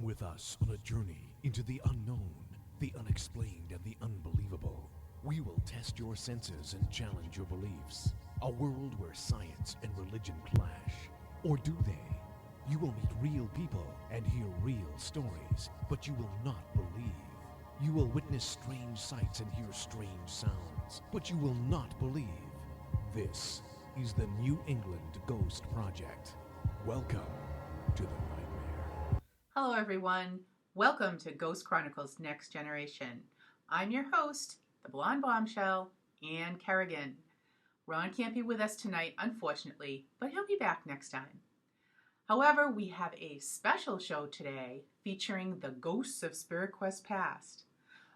Come with us on a journey into the unknown, the unexplained, and the unbelievable. We will test your senses and challenge your beliefs. A world where science and religion clash. Or do they? You will meet real people and hear real stories, but you will not believe. You will witness strange sights and hear strange sounds, but you will not believe. This is the New England Ghost Project. Welcome to the nightmare. Hello everyone, welcome to Ghost Chronicles Next Generation. I'm your host, the blonde bombshell, Anne Kerrigan. Ron can't be with us tonight, unfortunately, but he'll be back next time. However, we have a special show today featuring the ghosts of Spirit Quest Past.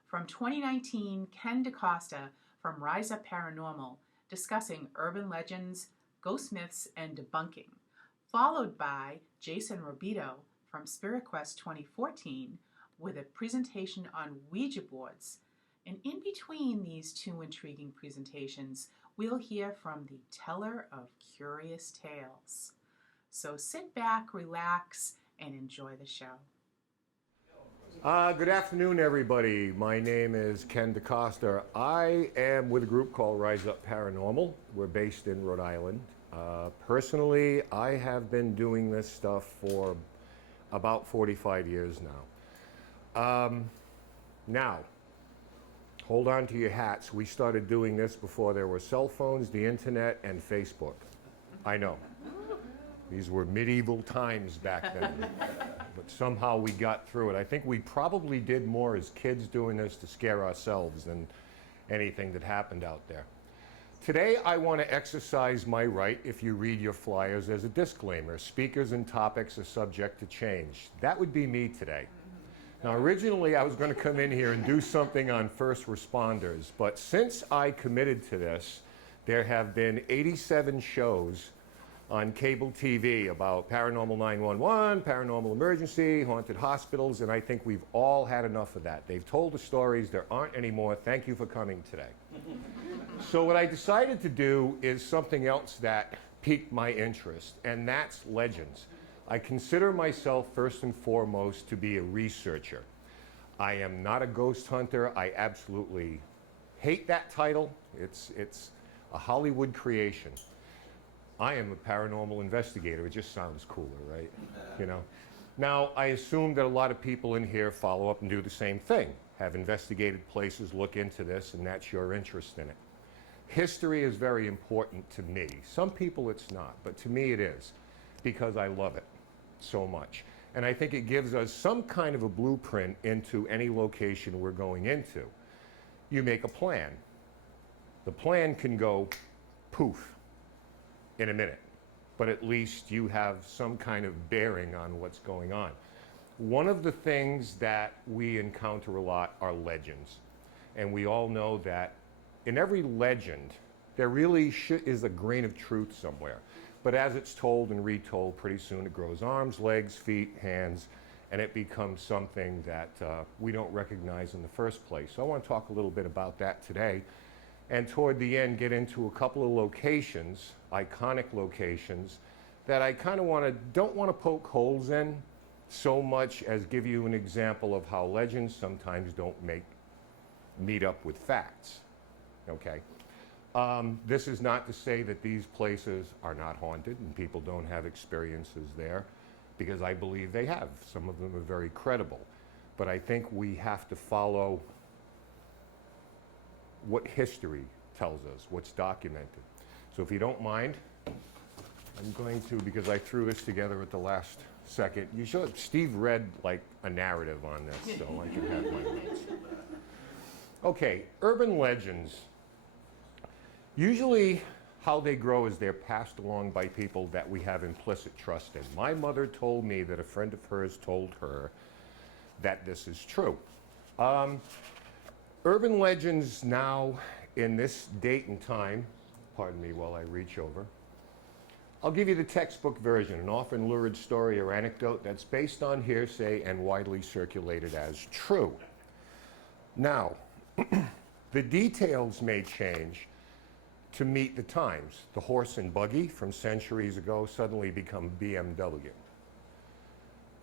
From 2019, Ken DeCosta from Rise Up Paranormal discussing urban legends, ghost myths, and debunking, followed by Jason Robito from Spirit Quest 2014 with a presentation on Ouija Boards. And in between these two intriguing presentations, we'll hear from the teller of curious tales. So sit back, relax, and enjoy the show. Good afternoon, everybody. My name is Ken DeCosta. I am with a group called Rise Up Paranormal. We're based in Rhode Island. Personally, I have been doing this stuff for about 45 years now. Now, hold on to your hats. We started doing this before there were cell phones, the internet, and Facebook. I know. These were medieval times back then. But somehow we got through it. I think we probably did more as kids doing this to scare ourselves than anything that happened out there. Today, I want to exercise my right, if you read your flyers, as a disclaimer. Speakers and topics are subject to change. That would be me today. Now, originally, I was going to come in here and do something on first responders, but since I committed to this, there have been 87 shows on cable TV about paranormal 911, paranormal emergency, haunted hospitals, and I think we've all had enough of that. They've told the stories, there aren't any more. Thank you for coming today. So what I decided to do is something else that piqued my interest, and that's legends. I consider myself first and foremost to be a researcher. I am not a ghost hunter. I absolutely hate that title. It's a Hollywood creation. I am a paranormal investigator. It just sounds cooler, right? You know. Now, I assume that a lot of people in here follow up and do the same thing, have investigated places, look into this, and that's your interest in it. History is very important to me. Some people it's not, but to me it is, because I love it so much. And I think it gives us some kind of a blueprint into any location we're going into. You make a plan. The plan can go poof in a minute, but at least you have some kind of bearing on what's going on. One of the things that we encounter a lot are legends. And we all know that in every legend, there really is a grain of truth somewhere. But as it's told and retold, pretty soon it grows arms, legs, feet, hands, and it becomes something that we don't recognize in the first place. So I want to talk a little bit about that today. And toward the end, get into a couple of locations, iconic locations, that I kind of don't want to poke holes in so much as give you an example of how legends sometimes don't meet up with facts. Okay? This is not to say that these places are not haunted and people don't have experiences there, because I believe they have. Some of them are very credible. But I think we have to follow what history tells us, what's documented. So if you don't mind, I'm going to, because I threw this together at the last second, Steve read like a narrative on this, so I can have my notes. Okay, urban legends. Usually how they grow is they're passed along by people that we have implicit trust in. My mother told me that a friend of hers told her that this is true. Urban legends now, in this date and time, pardon me while I reach over, I'll give you the textbook version, an often lurid story or anecdote that's based on hearsay and widely circulated as true. Now, the details may change to meet the times. The horse and buggy from centuries ago suddenly become BMW.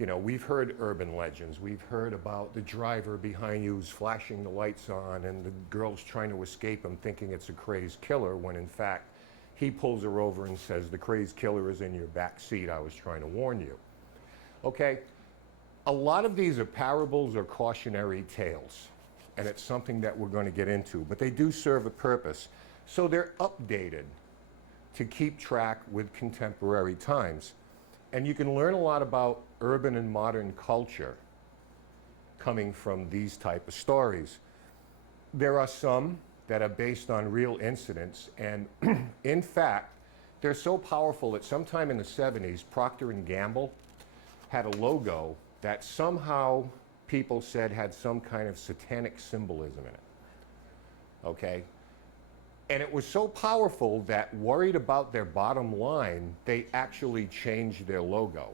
You know, we've heard urban legends. We've heard about the driver behind you who's flashing the lights on and the girl's trying to escape him thinking it's a crazed killer when in fact he pulls her over and says, the crazed killer is in your back seat. I was trying to warn you. Okay? A lot of these are parables or cautionary tales, and it's something that we're going to get into, but they do serve a purpose. So they're updated to keep track with contemporary times. And you can learn a lot about urban and modern culture coming from these type of stories. There are some that are based on real incidents, and in fact, they're so powerful that sometime in the 70s, Procter & Gamble had a logo that somehow people said had some kind of satanic symbolism in it, okay? And it was so powerful that, worried about their bottom line, they actually changed their logo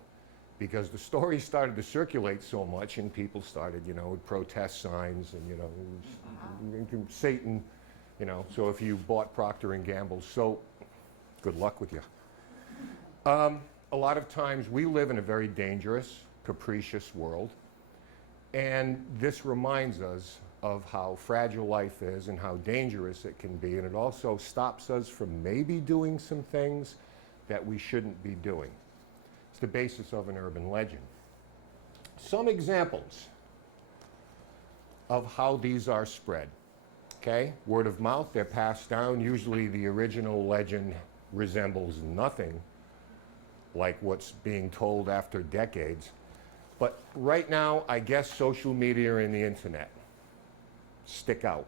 because the story started to circulate so much and people started, you know, with protest signs and, you know, Satan, you know. So if you bought Procter & Gamble soap, good luck with you. A lot of times we live in a very dangerous, capricious world, and this reminds us of how fragile life is and how dangerous it can be, and it also stops us from maybe doing some things that we shouldn't be doing. It's the basis of an urban legend. Some examples of how these are spread. Okay, word of mouth, they're passed down. Usually the original legend resembles nothing like what's being told after decades. But right now, I guess social media and the internet stick out.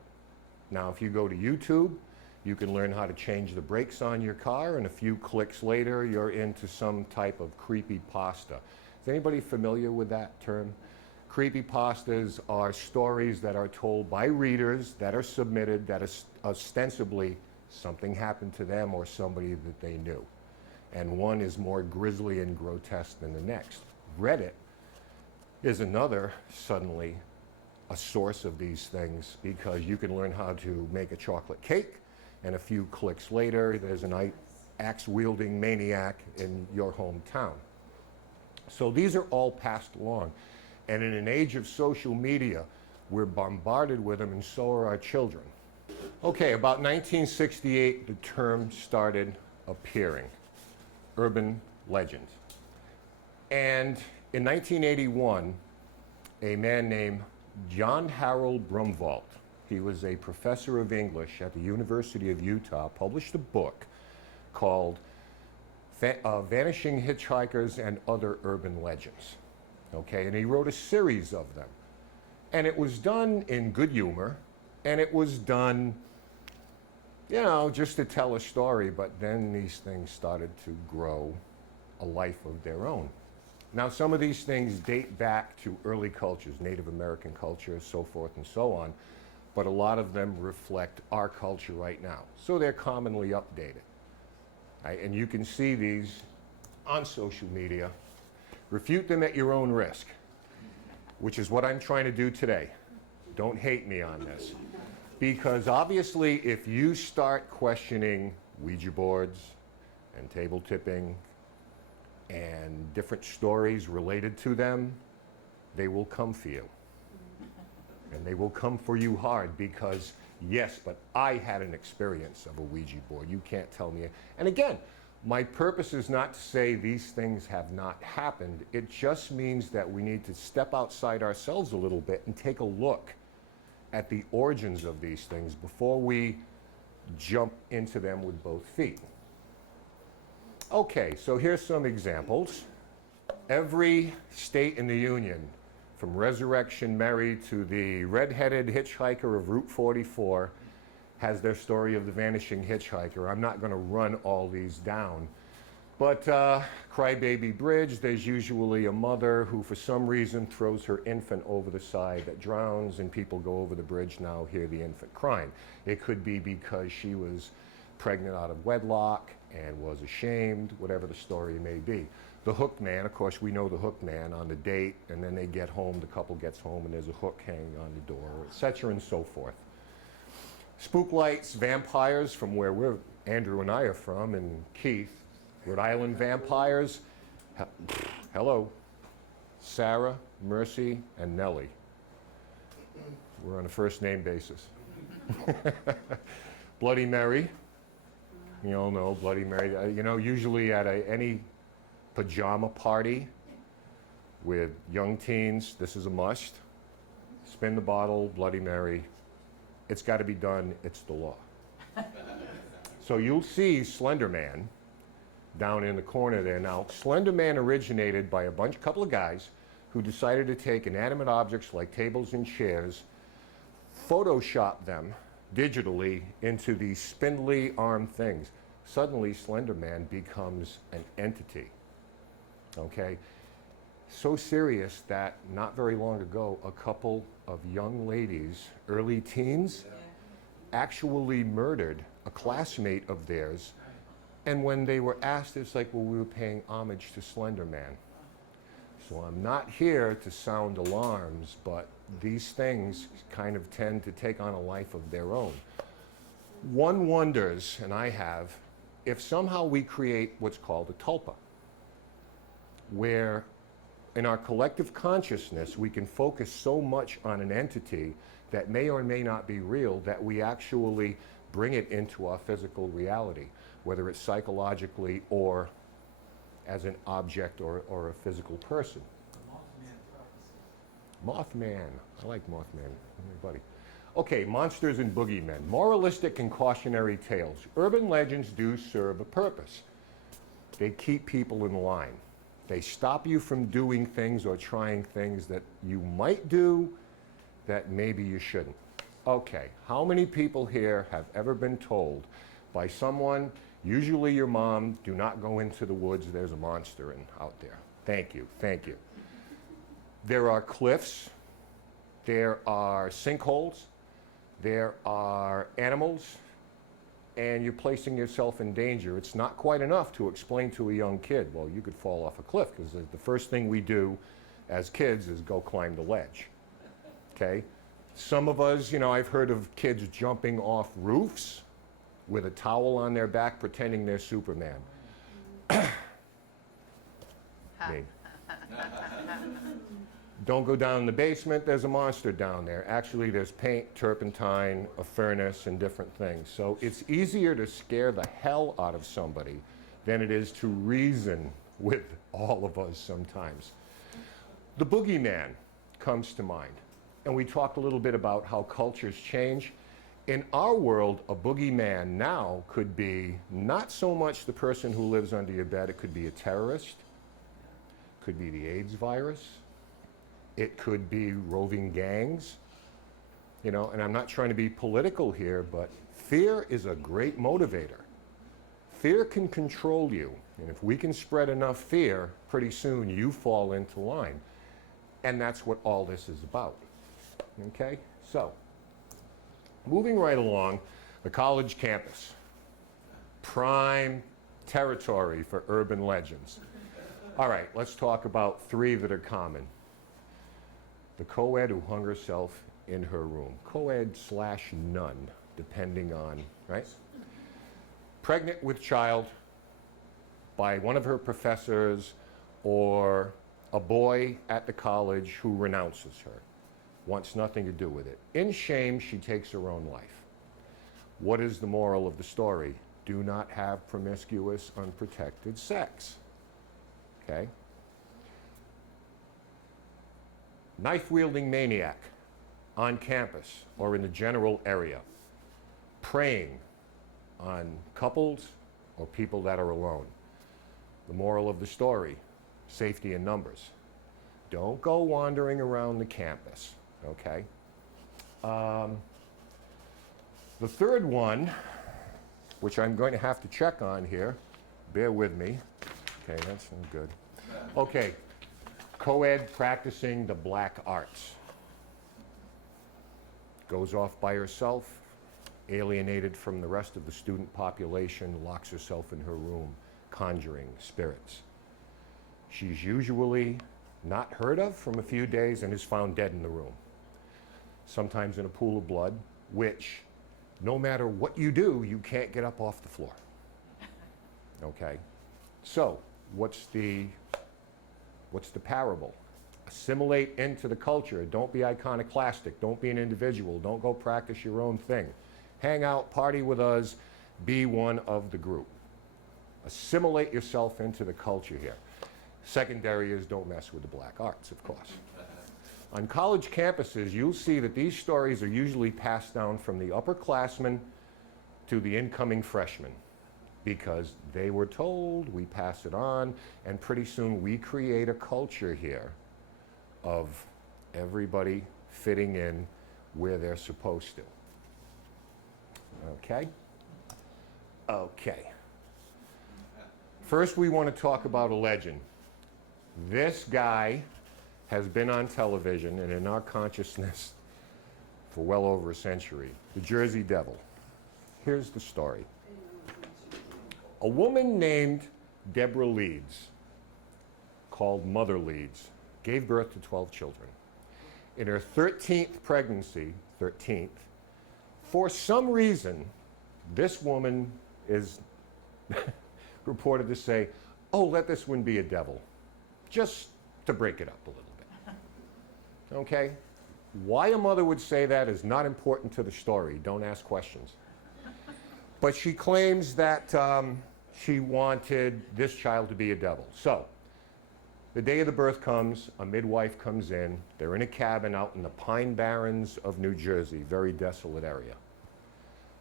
Now, if you go to YouTube, you can learn how to change the brakes on your car, and a few clicks later, you're into some type of creepypasta. Is anybody familiar with that term? Creepypastas are stories that are told by readers that are submitted that is ostensibly something happened to them or somebody that they knew. And one is more grisly and grotesque than the next. Reddit is another, suddenly, a source of these things because you can learn how to make a chocolate cake, and a few clicks later, there's an axe-wielding maniac in your hometown. So these are all passed along. And in an age of social media, we're bombarded with them, and so are our children. Okay, about 1968, the term started appearing, urban legends. And in 1981, a man named John Harold Brumvold, he was a professor of English at the University of Utah, published a book called Vanishing Hitchhikers and Other Urban Legends. Okay, and he wrote a series of them. And it was done in good humor, and it was done, you know, just to tell a story, but then these things started to grow a life of their own. Now, some of these things date back to early cultures, Native American culture, so forth and so on, but a lot of them reflect our culture right now. So they're commonly updated. Right? And you can see these on social media. Refute them at your own risk, which is what I'm trying to do today. Don't hate me on this. Because obviously, if you start questioning Ouija boards and table tipping and different stories related to them, they will come for you. And they will come for you hard because, yes, but I had an experience of a Ouija board. You can't tell me. And again, my purpose is not to say these things have not happened. It just means that we need to step outside ourselves a little bit and take a look at the origins of these things before we jump into them with both feet. Okay, so here's some examples. Every state in the Union, from Resurrection Mary to the red-headed hitchhiker of Route 44, has their story of the vanishing hitchhiker. I'm not going to run all these down. But Crybaby Bridge, there's usually a mother who for some reason throws her infant over the side that drowns, and people go over the bridge now, hear the infant crying. It could be because she was pregnant out of wedlock and was ashamed, whatever the story may be. The hook man, of course, we know the hook man on the date, and then they get home, the couple gets home, and there's a hook hanging on the door, etc. and so forth. Spook lights, vampires, from where Andrew and I are from, and Keith, Rhode Island vampires. Hello. Sarah, Mercy, and Nellie. We're on a first name basis. Bloody Mary. You all know Bloody Mary. You know, usually at any pajama party with young teens, this is a must. Spin the bottle, Bloody Mary. It's got to be done. It's the law. So you'll see Slender Man down in the corner there. Now, Slender Man originated by a couple of guys who decided to take inanimate objects like tables and chairs, Photoshop them digitally into these spindly arm things. Suddenly, Slender Man becomes an entity. Okay? So serious that not very long ago, a couple of young ladies, early teens, actually murdered a classmate of theirs. And when they were asked, it's like, well, we were paying homage to Slender Man. So I'm not here to sound alarms, but these things kind of tend to take on a life of their own. One wonders, and I have, if somehow we create what's called a tulpa, where in our collective consciousness we can focus so much on an entity that may or may not be real that we actually bring it into our physical reality, whether it's psychologically or as an object or a physical person. Mothman. I like Mothman. My buddy. Okay, monsters and boogeymen. Moralistic and cautionary tales. Urban legends do serve a purpose. They keep people in line. They stop you from doing things or trying things that you might do that maybe you shouldn't. Okay, how many people here have ever been told by someone, usually your mom, do not go into the woods, there's a monster out there? Thank you, thank you. There are cliffs, there are sinkholes, there are animals, and you're placing yourself in danger. It's not quite enough to explain to a young kid, well, you could fall off a cliff, because the first thing we do as kids is go climb the ledge, okay? Some of us, you know, I've heard of kids jumping off roofs with a towel on their back pretending they're Superman. Me. Don't go down in the basement, there's a monster down there. Actually, there's paint, turpentine, a furnace, and different things. So it's easier to scare the hell out of somebody than it is to reason with all of us sometimes. The boogeyman comes to mind. And we talked a little bit about how cultures change. In our world, a boogeyman now could be not so much the person who lives under your bed, it could be a terrorist, could be the AIDS virus, it could be roving gangs, you know, and I'm not trying to be political here, but fear is a great motivator. Fear can control you, and if we can spread enough fear, pretty soon you fall into line. And that's what all this is about. Okay, so moving right along, the college campus, prime territory for urban legends. All right, let's talk about three that are common. The co-ed who hung herself in her room, co-ed / nun, depending on, right? Pregnant with child by one of her professors or a boy at the college who renounces her. Wants nothing to do with it. In shame, she takes her own life. What is the moral of the story? Do not have promiscuous, unprotected sex. Okay? Knife-wielding maniac on campus or in the general area, preying on couples or people that are alone. The moral of the story, safety in numbers. Don't go wandering around the campus. Okay. The third one, which I'm going to have to check on here, bear with me. Okay, that's good. Okay, co-ed practicing the black arts. Goes off by herself, alienated from the rest of the student population, locks herself in her room, conjuring spirits. She's usually not heard of from a few days and is found dead in the room. Sometimes in a pool of blood, which no matter what you do, you can't get up off the floor. Okay? So, what's the parable? Assimilate into the culture. Don't be iconoclastic. Don't be an individual. Don't go practice your own thing. Hang out, party with us, be one of the group. Assimilate yourself into the culture here. Secondary is don't mess with the black arts, of course. On college campuses, you'll see that these stories are usually passed down from the upperclassmen to the incoming freshmen because they were told, we pass it on, and pretty soon we create a culture here of everybody fitting in where they're supposed to. Okay? Okay. First, we want to talk about a legend. This guy has been on television and in our consciousness for well over a century. The Jersey Devil. Here's the story. A woman named Deborah Leeds, called Mother Leeds, gave birth to 12 children. In her 13th pregnancy, for some reason, this woman is reported to say, oh, let this one be a devil, just to break it up a little bit. Okay? Why a mother would say that is not important to the story. Don't ask questions. But she claims that she wanted this child to be a devil. So, the day of the birth comes, a midwife comes in. They're in a cabin out in the Pine Barrens of New Jersey, very desolate area.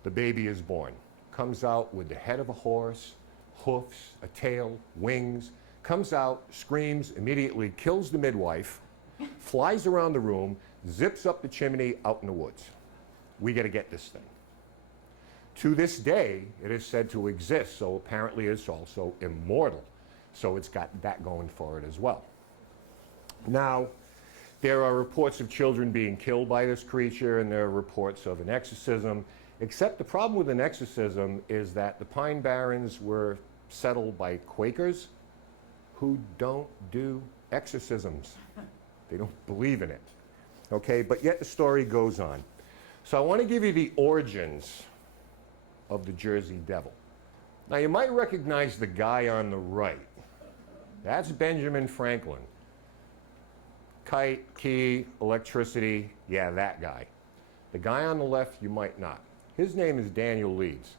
The baby is born. Comes out with the head of a horse, hoofs, a tail, wings, comes out, screams, immediately kills the midwife, flies around the room, zips up the chimney out in the woods. We got to get this thing. To this day, it is said to exist, so apparently it's also immortal. So it's got that going for it as well. Now, there are reports of children being killed by this creature, and there are reports of an exorcism, except the problem with an exorcism is that the Pine Barrens were settled by Quakers who don't do exorcisms. They don't believe in it. Okay, but yet the story goes on. So I want to give you the origins of the Jersey Devil. Now you might recognize the guy on the right. That's Benjamin Franklin. Kite, key, electricity, yeah, that guy. The guy on the left, you might not. His name is Daniel Leeds.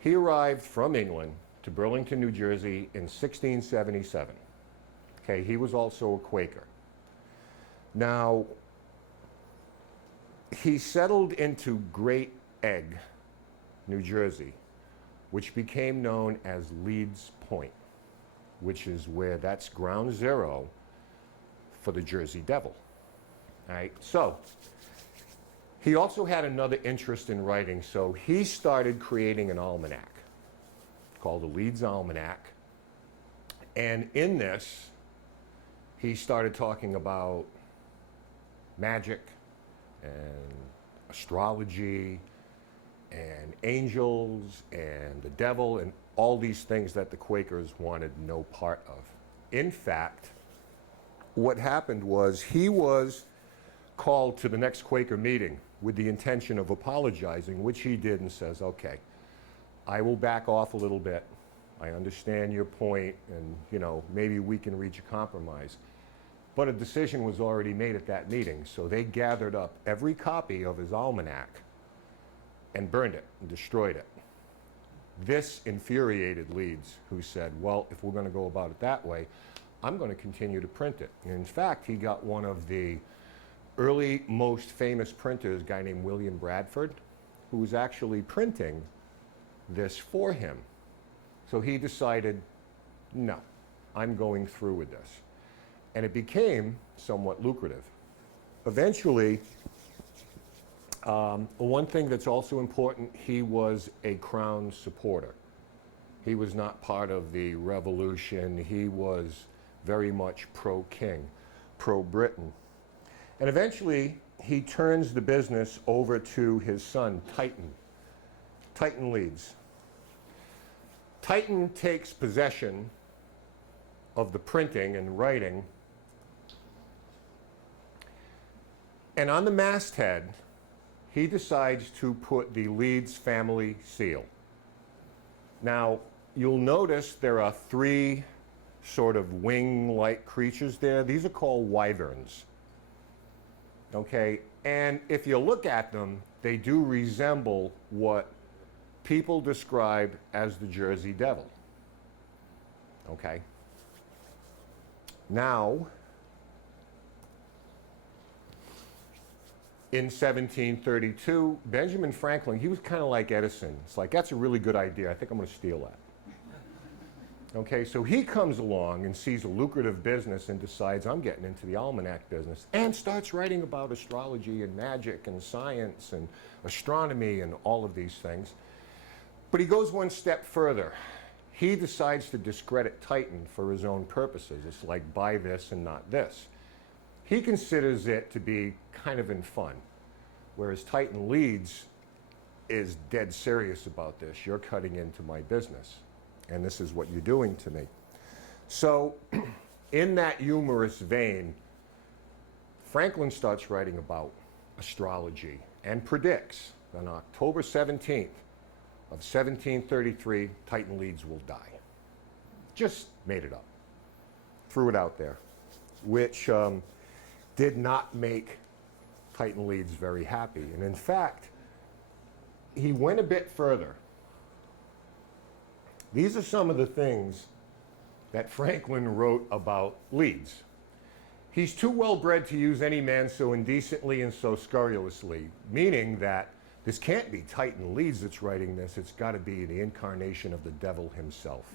He arrived from England to Burlington, New Jersey in 1677. Okay, he was also a Quaker. Now, he settled into Great Egg, New Jersey, which became known as Leeds Point, which is where that's ground zero for the Jersey Devil. All right, so he also had another interest in writing, so he started creating an almanac called the Leeds Almanac. And in this, he started talking about magic and astrology and angels and the devil and all these things that the Quakers wanted no part of. In fact, what happened was he was called to the next Quaker meeting with the intention of apologizing, which he did, and says, okay, I will back off a little bit. I understand your point, and maybe we can reach a compromise. But a decision was already made at that meeting, so they gathered up every copy of his almanac and burned it and destroyed it. This infuriated Leeds, who said, well, if we're going to go about it that way, I'm going to continue to print it. And in fact, he got one of the early, most famous printers, a guy named William Bradford, who was actually printing this for him. So he decided, no, I'm going through with this. And it became somewhat lucrative. Eventually, one thing that's also important, he was a Crown supporter. He was not part of the revolution. He was very much pro-king, pro-Britain. And eventually, he turns the business over to his son, Titan Leeds. Titan takes possession of the printing and writing, and on the masthead, he decides to put the Leeds family seal. Now, you'll notice there are 3 sort of wing-like creatures there. These are called wyverns. Okay, and if you look at them, they do resemble what people describe as the Jersey Devil. Okay. Now, in 1732, Benjamin Franklin, he was kind of like Edison. It's like, that's a really good idea. I think I'm going to steal that. Okay, so he comes along and sees a lucrative business and decides, I'm getting into the almanac business, and starts writing about astrology and magic and science and astronomy and all of these things. But he goes one step further. He decides to discredit Titan for his own purposes. It's like, buy this and not this. He considers it to be kind of in fun, whereas Titan Leeds is dead serious about this. You're cutting into my business, and this is what you're doing to me. So, in that humorous vein, Franklin starts writing about astrology and predicts on October 17th of 1733, Titan Leeds will die. Just made it up. Threw it out there, which did not make Titan Leeds very happy. And in fact, he went a bit further. These are some of the things that Franklin wrote about Leeds. He's too well bred to use any man so indecently and so scurrilously, meaning that this can't be Titan Leeds that's writing this. It's got to be the incarnation of the devil himself.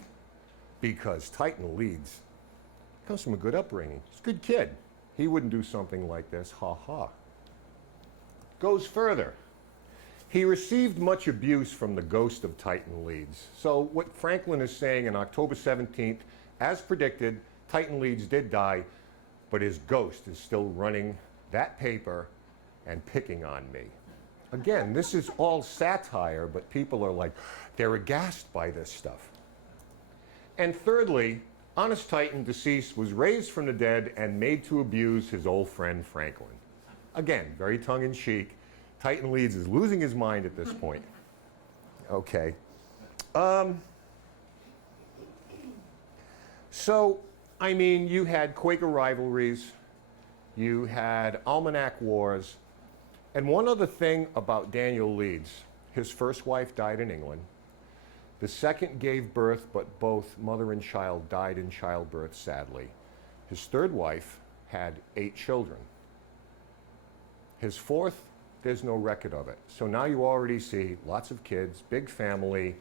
Because Titan Leeds comes from a good upbringing. He's a good kid. He wouldn't do something like this. Ha ha. Goes further. He received much abuse from the ghost of Titan Leeds. So what Franklin is saying on October 17th, as predicted, Titan Leeds did die, but his ghost is still running that paper and picking on me. Again, this is all satire, but people are like, they're aghast by this stuff. And thirdly, Honest Titan, deceased, was raised from the dead and made to abuse his old friend Franklin. Again, very tongue-in-cheek. Titan Leeds is losing his mind at this point. Okay. So, I mean, you had Quaker rivalries, you had almanac wars, and one other thing about Daniel Leeds, his first wife died in England. The second gave birth, but both mother and child died in childbirth, sadly. His third wife had 8 children. His fourth, there's no record of it. So now you already see lots of kids, big family.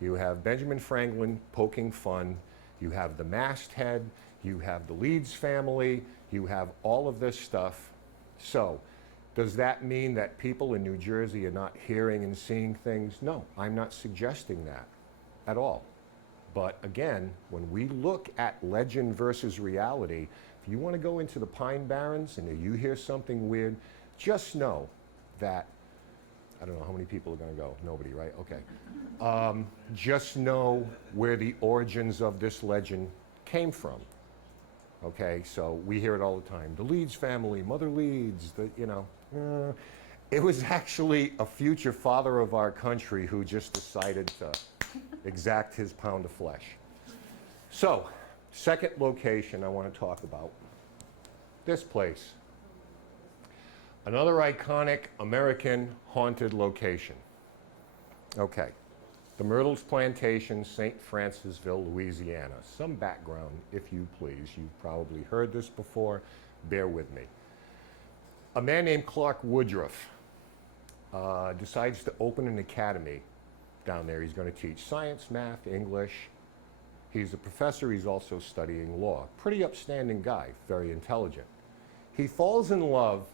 You have Benjamin Franklin poking fun. You have the masthead. You have the Leeds family. You have all of this stuff. So, does that mean that people in New Jersey are not hearing and seeing things? No, I'm not suggesting that at all. But again, when we look at legend versus reality, if you want to go into the Pine Barrens and you hear something weird, just know that, I don't know how many people are going to go. Nobody, right? Okay. Just know where the origins of this legend came from. Okay, so we hear it all the time. The Leeds family, Mother Leeds, it was actually a future father of our country who just decided to exact his pound of flesh. So, second location I want to talk about. This place. Another iconic American haunted location. Okay. The Myrtles Plantation, St. Francisville, Louisiana. Some background, if you please. You've probably heard this before. Bear with me. A man named Clark Woodruff decides to open an academy down there. He's going to teach science, math, English. He's a professor. He's also studying law. Pretty upstanding guy, very intelligent. He falls in love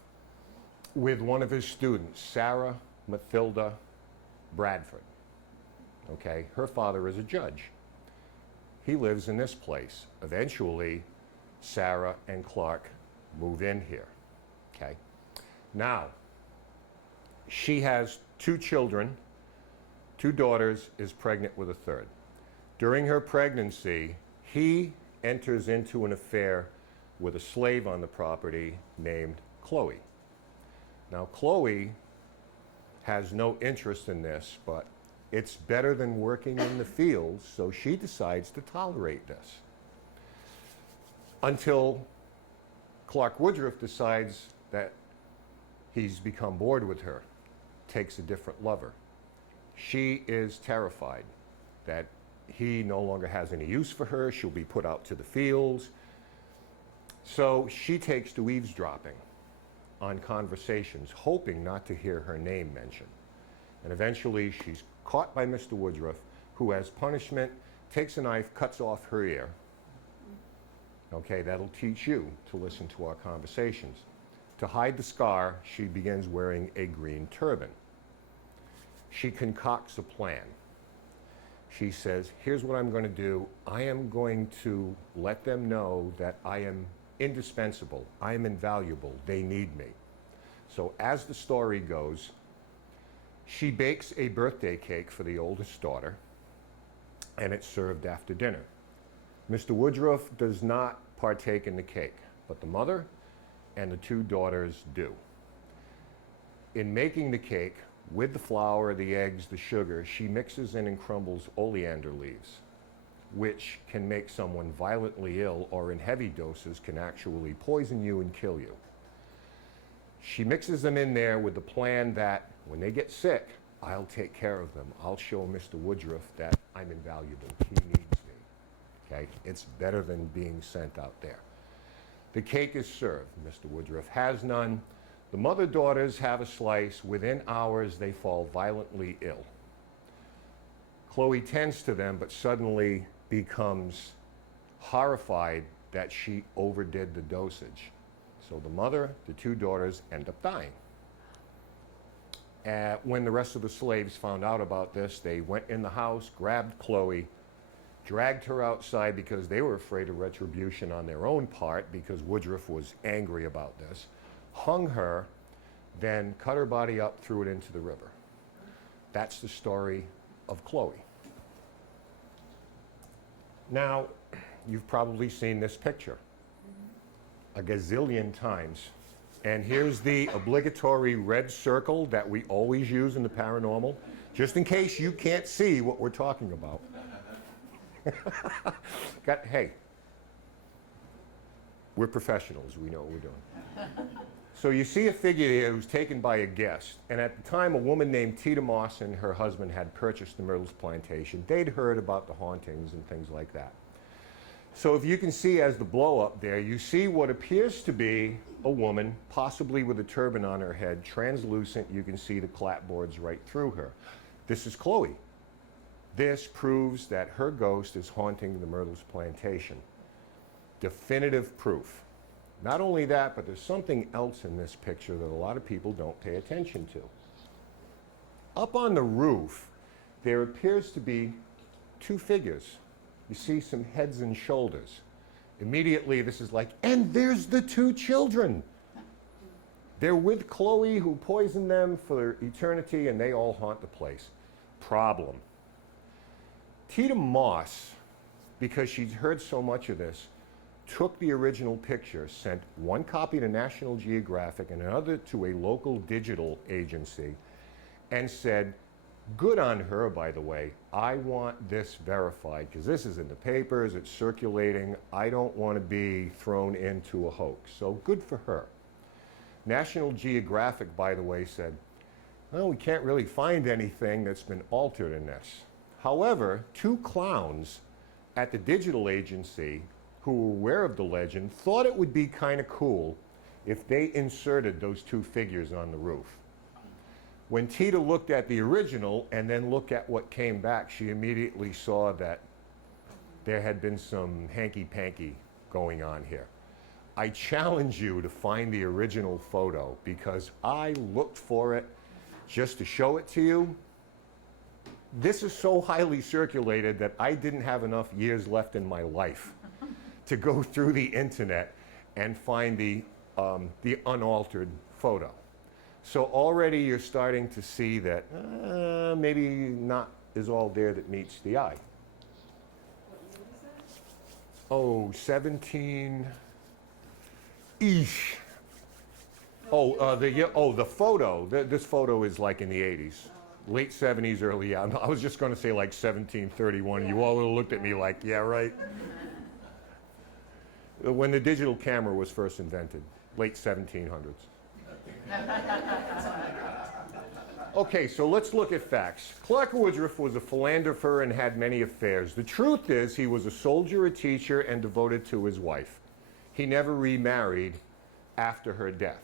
with one of his students, Sarah Mathilda Bradford. Okay, her father is a judge. He lives in this place. Eventually, Sarah and Clark move in here. Okay. Now, she has 2 children, 2 daughters, is pregnant with a third. During her pregnancy, he enters into an affair with a slave on the property named Chloe. Now, Chloe has no interest in this, but it's better than working in the fields, so she decides to tolerate this. until Clark Woodruff decides that he's become bored with her, takes a different lover. She is terrified that he no longer has any use for her. She'll be put out to the fields. So she takes to eavesdropping on conversations, hoping not to hear her name mentioned. And eventually she's caught by Mr. Woodruff, who as punishment takes a knife, cuts off her ear. Okay, that'll teach you to listen to our conversations. To hide the scar, she begins wearing a green turban. She concocts a plan. She says, here's what I'm going to do. I am going to let them know that I am indispensable. I am invaluable. They need me. So as the story goes, she bakes a birthday cake for the oldest daughter, and it's served after dinner. Mr. Woodruff does not partake in the cake, but the mother and the two daughters do. In making the cake, with the flour, the eggs, the sugar, she mixes in and crumbles oleander leaves, which can make someone violently ill or in heavy doses can actually poison you and kill you. She mixes them in there with the plan that when they get sick, I'll take care of them. I'll show Mr. Woodruff that I'm invaluable. He needs me. Okay? It's better than being sent out there. The cake is served. Mr. Woodruff has none. The mother-daughters have a slice. Within hours, they fall violently ill. Chloe tends to them, but suddenly becomes horrified that she overdid the dosage. So the mother, the two daughters end up dying. When the rest of the slaves found out about this, they went in the house, grabbed Chloe, dragged her outside because they were afraid of retribution on their own part because Woodruff was angry about this, hung her, then cut her body up, threw it into the river. That's the story of Chloe. Now, you've probably seen this picture a gazillion times. And here's the obligatory red circle that we always use in the paranormal, just in case you can't see what we're talking about. Hey, we're professionals. We know what we're doing. So you see a figure here who's taken by a guest. And at the time, a woman named Tita Moss and her husband had purchased the Myrtles plantation. They'd heard about the hauntings and things like that. So if you can see as the blow up there, you see what appears to be a woman, possibly with a turban on her head, translucent. You can see the clapboards right through her. This is Chloe. This proves that her ghost is haunting the Myrtles plantation. Definitive proof. Not only that, but there's something else in this picture that a lot of people don't pay attention to. Up on the roof, there appears to be two figures. You see some heads and shoulders. Immediately, this is like, and there's the two children. They're with Chloe, who poisoned them for eternity, and they all haunt the place. Problem. Tita Moss, because she'd heard so much of this, took the original picture, sent one copy to National Geographic and another to a local digital agency, and said, good on her, by the way, I want this verified, because this is in the papers, it's circulating, I don't want to be thrown into a hoax. So good for her. National Geographic, by the way, said, well, we can't really find anything that's been altered in this. However, two clowns at the digital agency who were aware of the legend thought it would be kind of cool if they inserted those two figures on the roof. When Tita looked at the original and then looked at what came back, she immediately saw that there had been some hanky-panky going on here. I challenge you to find the original photo because I looked for it just to show it to you. This is so highly circulated that I didn't have enough years left in my life to go through the internet and find the unaltered photo. So already you're starting to see that maybe not is all there that meets the eye. Oh, 17. Eesh. The photo. This photo is like in the 80s. Late 70s, early, yeah. I was just going to say like 1731. You all would have looked at me like, yeah, right. when the digital camera was first invented, late 1700s. Okay, so let's look at facts. Clark Woodruff was a philanderer and had many affairs. The truth is he was a soldier, a teacher, and devoted to his wife. He never remarried after her death.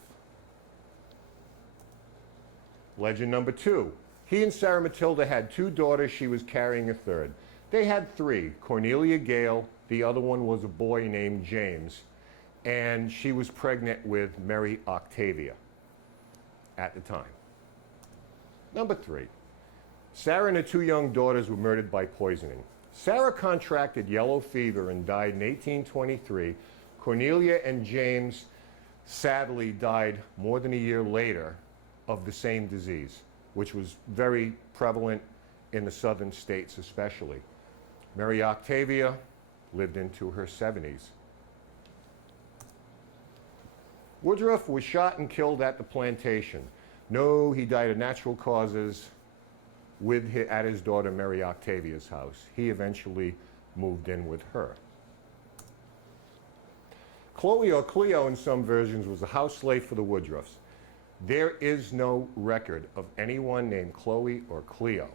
Legend number 2. He and Sarah Matilda had 2 daughters. She was carrying a third. They had 3. Cornelia Gale. The other one was a boy named James. And she was pregnant with Mary Octavia at the time. Number 3. Sarah and her 2 young daughters were murdered by poisoning. Sarah contracted yellow fever and died in 1823. Cornelia and James sadly died more than a year later of the same disease, which was very prevalent in the southern states especially. Mary Octavia lived into her 70s. Woodruff was shot and killed at the plantation. No, he died of natural causes at his daughter Mary Octavia's house. He eventually moved in with her. Chloe, or Cleo in some versions, was a house slave for the Woodruffs. There is no record of anyone named Chloe or Cleo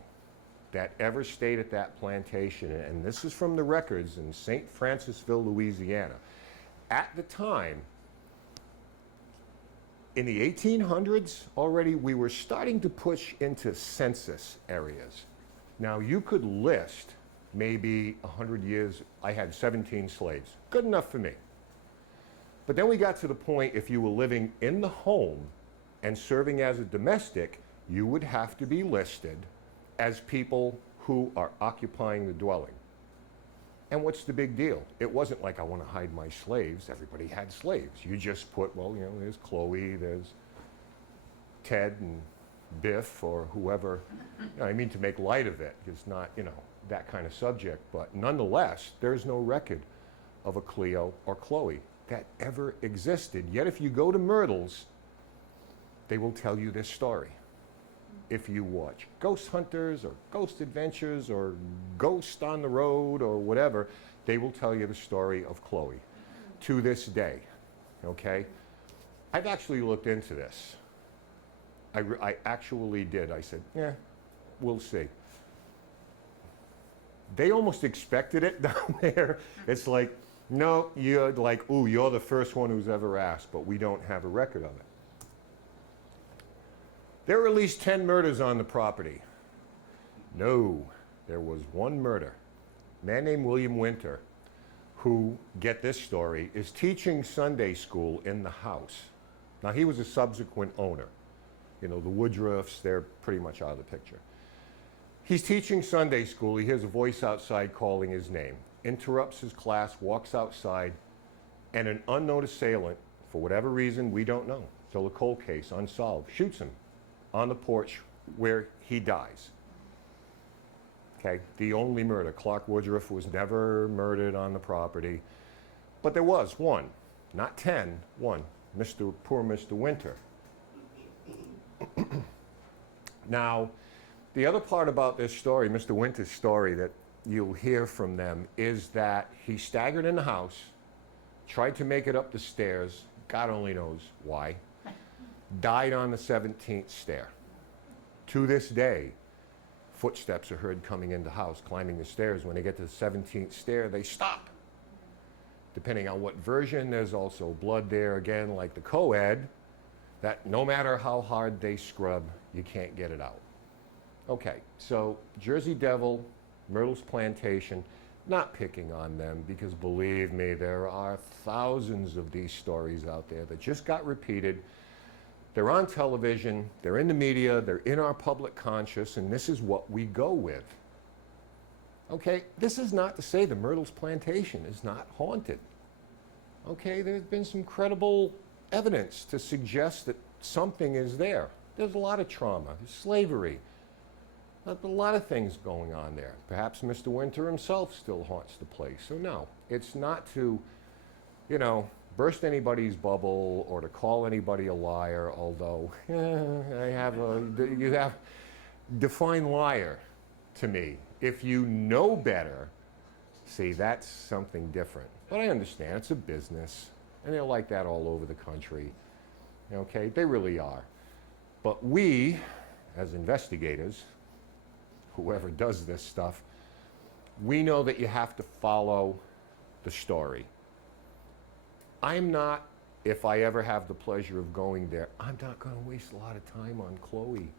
that ever stayed at that plantation, and this is from the records in St. Francisville, Louisiana. At the time, in the 1800s already, we were starting to push into census areas. Now, you could list maybe 100 years, I had 17 slaves. Good enough for me. But then we got to the point, if you were living in the home and serving as a domestic, you would have to be listed as people who are occupying the dwelling. And what's the big deal? It wasn't like I want to hide my slaves. Everybody had slaves. You just put, well, you know, there's Chloe, there's Ted and Biff or whoever. You know, I mean, to make light of it. It's not, you know, that kind of subject. But nonetheless, there's no record of a Cleo or Chloe that ever existed. Yet if you go to Myrtle's, they will tell you this story. If you watch Ghost Hunters or Ghost Adventures or Ghost on the Road or whatever, they will tell you the story of Chloe to this day, okay? I've actually looked into this. I actually did. I said, yeah, we'll see. They almost expected it down there. It's like, no, you're like, ooh, you're the first one who's ever asked, but we don't have a record of it. There were at least 10 murders on the property. No, there was one murder. A man named William Winter, who, get this story, is teaching Sunday school in the house. Now, he was a subsequent owner. You know, the Woodruffs, they're pretty much out of the picture. He's teaching Sunday school. He hears a voice outside calling his name. Interrupts his class, walks outside, and an unknown assailant, for whatever reason, we don't know, still a cold case, unsolved, shoots him on the porch where he dies. Okay, the only murder. Clark Woodruff was never murdered on the property, but there was one, not 10, one, poor Mr. Winter. Now, the other part about this story, Mr. Winter's story, that you'll hear from them is that he staggered in the house, tried to make it up the stairs, God only knows why, died on the 17th stair. To this day, footsteps are heard coming into the house, climbing the stairs. When they get to the 17th stair, they stop. Depending on what version, there's also blood there, again, like the co-ed, that no matter how hard they scrub, you can't get it out. Okay, so Jersey Devil, Myrtle's Plantation, not picking on them, because believe me, there are thousands of these stories out there that just got repeated. They're on television, they're in the media, they're in our public conscious, and this is what we go with. Okay, this is not to say the Myrtle's Plantation is not haunted. Okay, there's been some credible evidence to suggest that something is there. There's a lot of trauma, there's slavery, a lot of things going on there. Perhaps Mr. Winter himself still haunts the place. So no, it's not to, you know, burst anybody's bubble or to call anybody a liar, although you have define liar to me. If you know better, see, that's something different. But I understand, it's a business, and they're like that all over the country. Okay, they really are. But we, as investigators, whoever does this stuff, we know that you have to follow the story. I'm not, if I ever have the pleasure of going there, I'm not going to waste a lot of time on Chloe,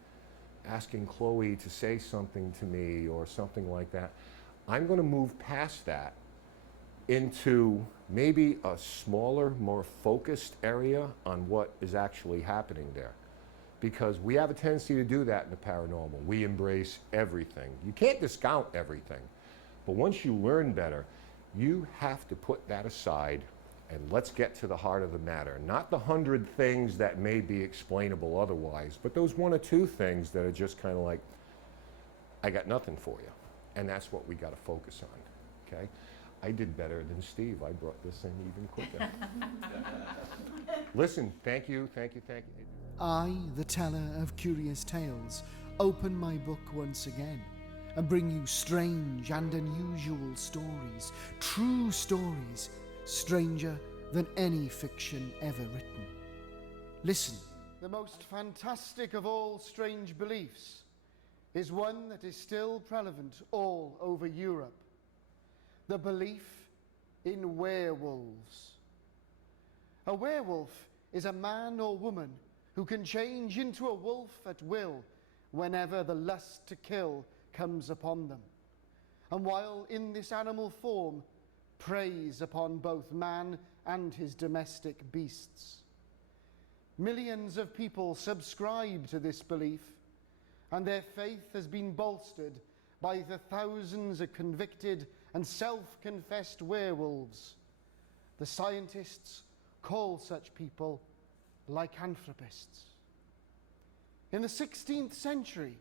asking Chloe to say something to me or something like that. I'm going to move past that into maybe a smaller, more focused area on what is actually happening there. Because we have a tendency to do that in the paranormal. We embrace everything. You can't discount everything. But once you learn better, you have to put that aside and let's get to the heart of the matter. Not the 100 things that may be explainable otherwise, but those 1 or 2 things that are just kind of like, I got nothing for you. And that's what we got to focus on, okay? I did better than Steve. I brought this in even quicker. Listen, thank you. I, the teller of curious tales, open my book once again and bring you strange and unusual stories, true stories, stranger than any fiction ever written. Listen. The most fantastic of all strange beliefs is one that is still prevalent all over Europe. The belief in werewolves. A werewolf is a man or woman who can change into a wolf at will whenever the lust to kill comes upon them, and while in this animal form, preys upon both man and his domestic beasts. Millions of people subscribe to this belief, and their faith has been bolstered by the thousands of convicted and self-confessed werewolves. The scientists call such people lycanthropists. In the 16th century,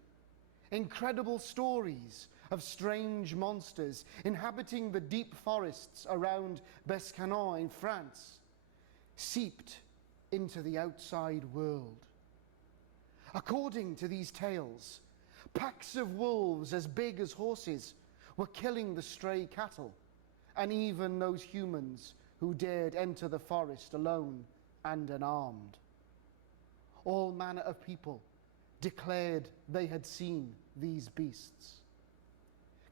incredible stories of strange monsters inhabiting the deep forests around Bescanon in France seeped into the outside world. According to these tales, packs of wolves as big as horses were killing the stray cattle, and even those humans who dared enter the forest alone and unarmed. All manner of people declared they had seen these beasts.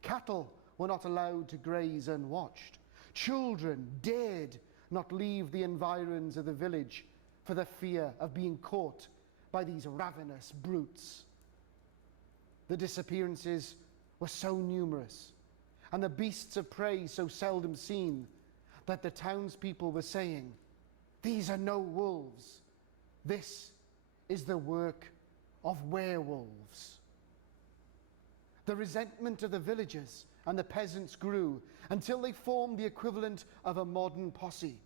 Cattle were not allowed to graze unwatched. Children dared not leave the environs of the village for the fear of being caught by these ravenous brutes. The disappearances were so numerous, and the beasts of prey so seldom seen, that the townspeople were saying, "These are no wolves. This is the work of werewolves." The resentment of the villagers and the peasants grew until they formed the equivalent of a modern posse.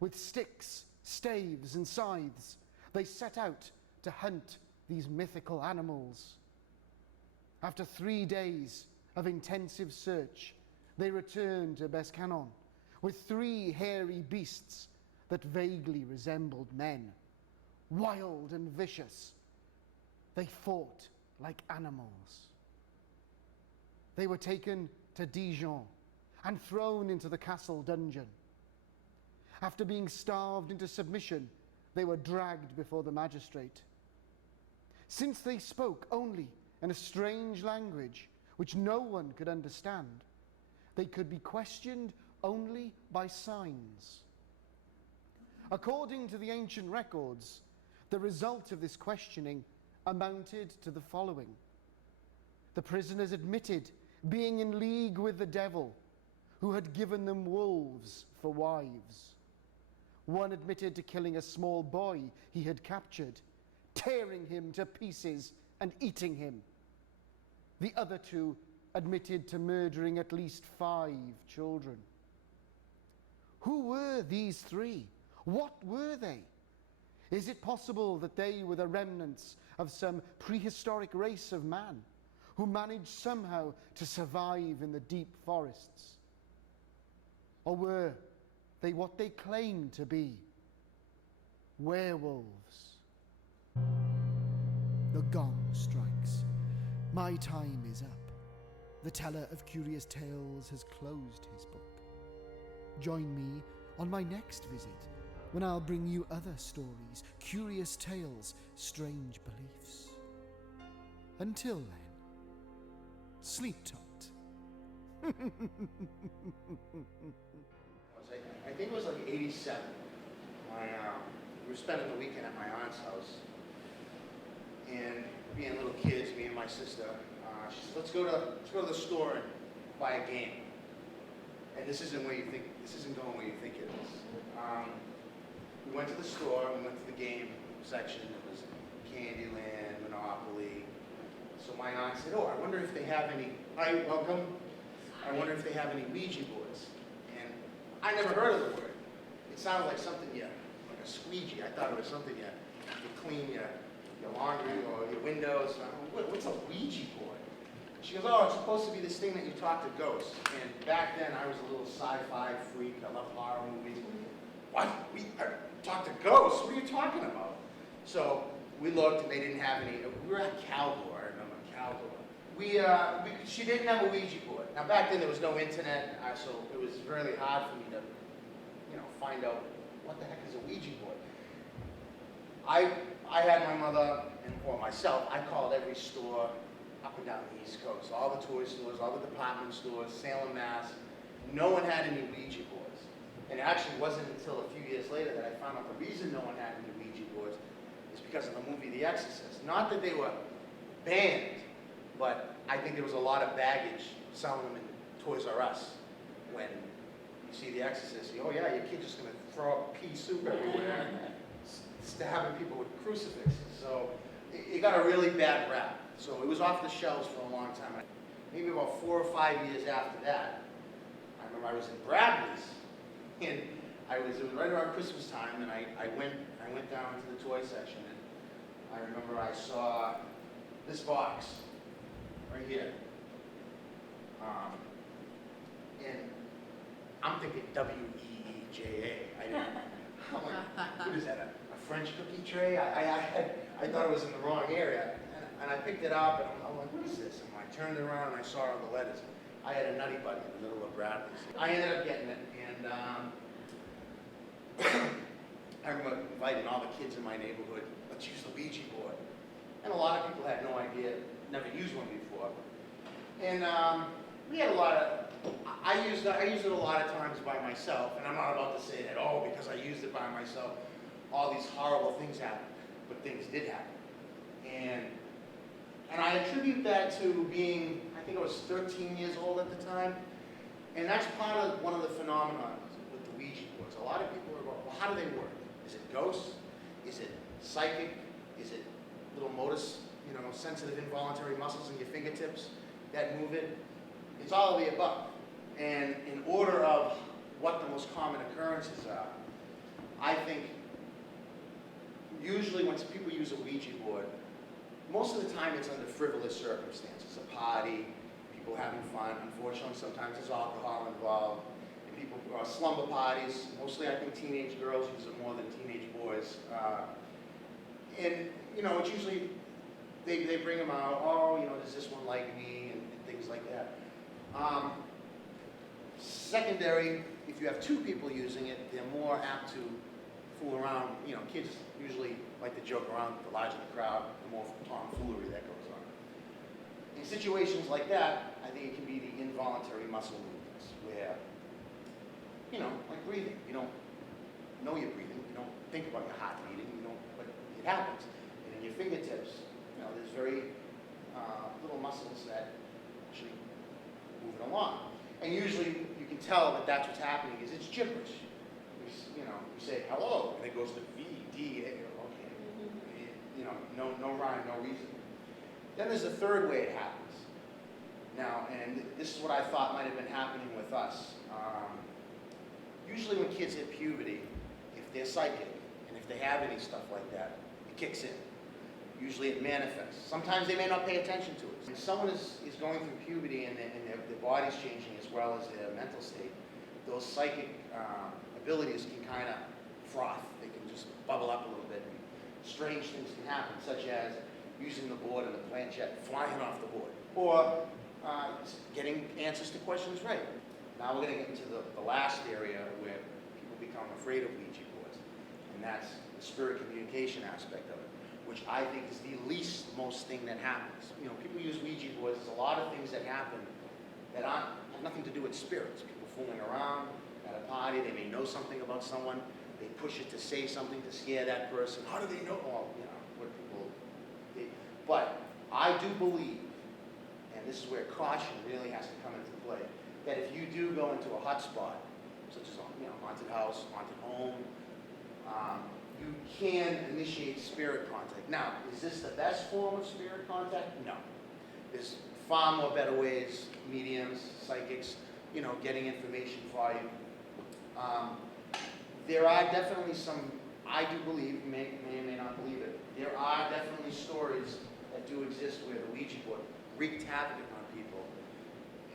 With sticks, staves, and scythes, they set out to hunt these mythical animals. After 3 days of intensive search, they returned to Bescanon with 3 hairy beasts that vaguely resembled men. Wild and vicious, they fought like animals. They were taken to Dijon and thrown into the castle dungeon. After being starved into submission, they were dragged before the magistrate. Since they spoke only in a strange language which no one could understand, they could be questioned only by signs. According to the ancient records, the result of this questioning amounted to the following. The prisoners admitted being in league with the devil, who had given them wolves for wives. One admitted to killing a small boy he had captured, tearing him to pieces and eating him. The other 2 admitted to murdering at least 5 children. Who were these 3? What were they? Is it possible that they were the remnants of some prehistoric race of man who managed somehow to survive in the deep forests? Or were they what they claimed to be? Werewolves. The gong strikes. My time is up. The teller of curious tales has closed his book. Join me on my next visit, when I'll bring you other stories, curious tales, strange beliefs. Until then, sleep tight. I think it was like 87. We were spending the weekend at my aunt's house, and being little kids, me and my sister, she said, let's go to the store and buy a game. And this isn't going where you think it is. We went to the store, we went to the game section. It was Candyland, Monopoly. So my aunt said, oh, I wonder if they have any, hi, welcome. I wonder if they have any Ouija boards. And I never heard of the word. It sounded like something like a squeegee. I thought it was something you clean your laundry or your windows. What's a Ouija board? She goes, oh, it's supposed to be this thing that you talk to ghosts. And back then, I was a little sci-fi freak. I love horror movies. What? Talk to ghosts? What are you talking about? So we looked, and they didn't have any. We were at Caldor. I remember Caldor. She didn't have a Ouija board. Now, back then, there was no internet, so it was really hard for me to, find out what the heck is a Ouija board. I had my mother, or myself, I called every store up and down the East Coast, all the toy stores, all the department stores, Salem, Mass. No one had any Ouija boards. And it actually wasn't until a few years later that I found out the reason no one had any Ouija boards is because of the movie The Exorcist. Not that they were banned, but I think there was a lot of baggage selling them in Toys R Us. When you see The Exorcist, oh yeah, your kid's just going to throw up pea soup everywhere, stabbing people with crucifixes. So it got a really bad rap. So it was off the shelves for a long time. Maybe about 4 or 5 years after that, I remember I was in Bradley's, and it was right around Christmas time, and I went down to the toy section, and I remember I saw this box right here. And I'm thinking W-E-E-J-A. I'm like, what is that, a French cookie tray? I thought it was in the wrong area. And I picked it up, and I'm like, what is this? And when I turned it around, and I saw all the letters. I had a nutty buddy in the middle of Bradley's. I ended up getting it, and I remember inviting all the kids in my neighborhood, let's use the Ouija board. And a lot of people had no idea, never used one before. And we had a lot of, I used it a lot of times by myself, and I'm not about to say that, oh, because I used it by myself, all these horrible things happened, but things did happen. And I attribute that to being, I think I was 13 years old at the time, and that's part of one of the phenomena with the Ouija boards. A lot of people are going, well, how do they work? Is it ghosts? Is it psychic? Is it little motus, sensitive involuntary muscles in your fingertips that move it? It's all of the above. And in order of what the most common occurrences are, I think usually when people use a Ouija board, most of the time it's under frivolous circumstances, a party, people having fun. Unfortunately, sometimes there's alcohol involved. And people, slumber parties, mostly I think teenage girls use it more than teenage boys. And, it's usually, they bring them out, oh, does this one like me, and things like that. Secondary, if you have two people using it, they're more apt to fool around. Kids usually like to joke around. The larger the crowd, the more tomfoolery that goes on. In situations like that, I think it can be the involuntary muscle movements where, like breathing. You don't know you're breathing. You don't think about your heart beating. But it happens. And in your fingertips, there's very little muscles that actually move it along. And usually you can tell that that's what's happening is it's gibberish. You say hello, and it goes to V-D-A, okay. No rhyme, no reason. Then there's a third way it happens. Now, and this is what I thought might have been happening with us. Usually when kids hit puberty, if they're psychic, and if they have any stuff like that, it kicks in. Usually it manifests. Sometimes they may not pay attention to it. When someone is going through puberty and their body's changing as well as their mental state, those psychic abilities can kind of froth. They can just bubble up a little bit. Strange things can happen, such as using the board and the planchette flying off the board, or getting answers to questions right. Now we're going to get into the last area where people become afraid of Ouija boards, and that's the spirit communication aspect of it, which I think is the least most thing that happens. You know, people use Ouija boards. There's a lot of things that happen that have nothing to do with spirits. People fooling around at a party. They may know something about someone. They push it to say something to scare that person. How do they know? Well, you know, what people. But I do believe, and this is where caution really has to come into play, that if you do go into a hot spot, such as haunted house, haunted home, you can initiate spirit contact. Now, is this the best form of spirit contact? No. There's far more better ways, mediums, psychics, getting information for you. There are definitely some, I do believe, you may or may not believe it, there are definitely stories that do exist where the Ouija board wreaked havoc on people,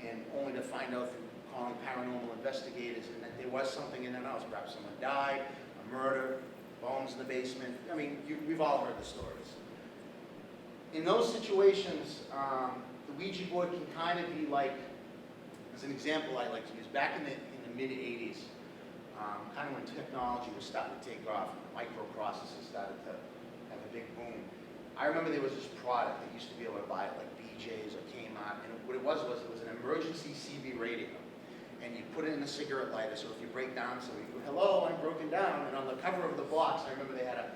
and only to find out through calling paranormal investigators and that there was something in that house. Perhaps someone died, a murder, bones in the basement. I mean, we've all heard the stories. In those situations, the Ouija board can kind of be like, as an example I like to use, back in the mid-'80s, kind of when technology was starting to take off, microprocessors started to have a big boom. I remember there was this product that used to be able to buy it like BJ's or Kmart, and what it was an emergency CB radio. And you put it in a cigarette lighter, so if you break down, so you go, hello, I'm broken down. And on the cover of the box, I remember they had a